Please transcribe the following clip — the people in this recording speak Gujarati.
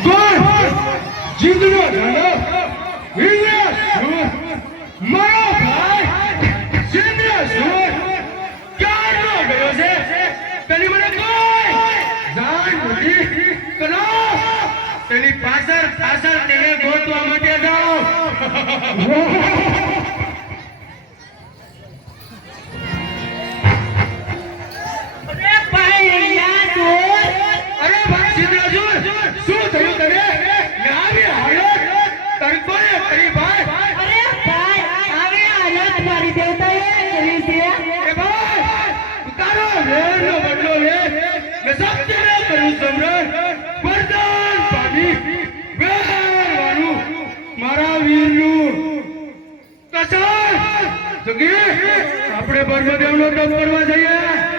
કોણ જીતનો ઝંડો મારો ભાઈ સિંધ્ય સુર ક્યારનો ગયો છે તેની મને કોઈ જાણ નથી કરો તેની પાછળ તેને ગોતવા માટે જાઓ શું થયું તને આવી હાલત તરકોને કરી ભાઈ અરે ભાઈ આવી હાલત મારી દેવતાએ કરી છે એ ભાઈ તારો વેરનો બદલો લે મે સત્યને કરું સમ્રાટ વરદાન પામી વેરવાનું મારા વીરનું કસમ જગી આપણે બર્મદેવનો તપ કરવા જઈએ